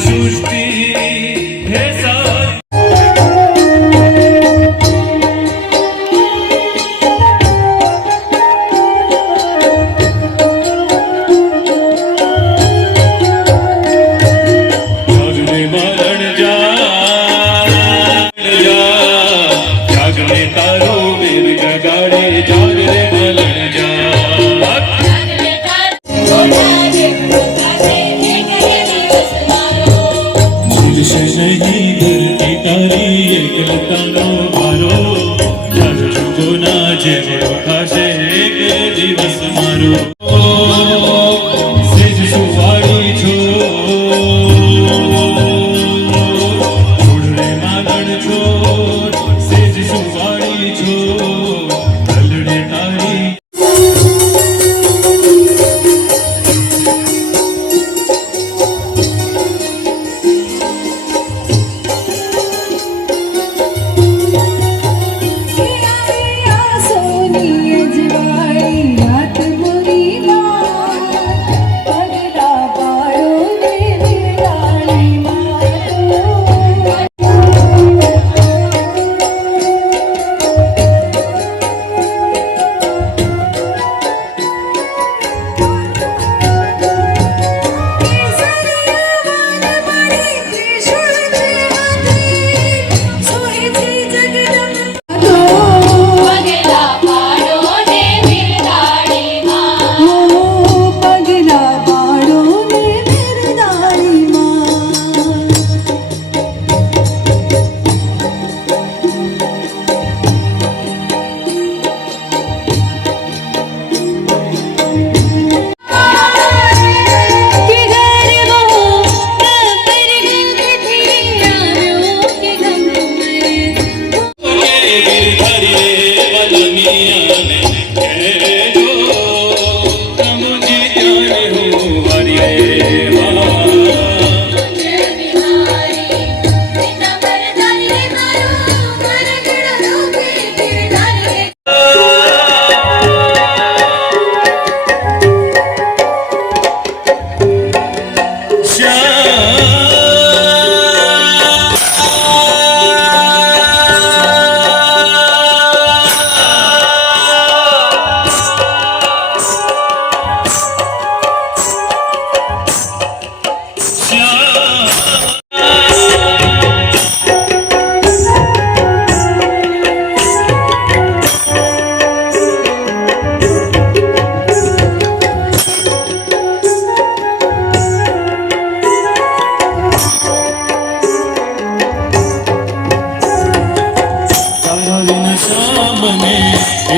सृष्टि люблю.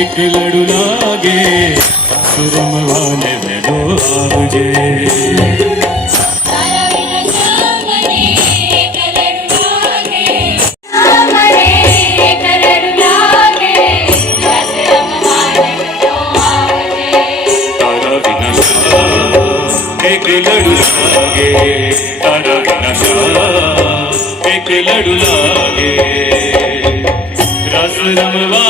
एक लड़ू लागे सुरम वाले में दो आवजे लड़ू लागे तारा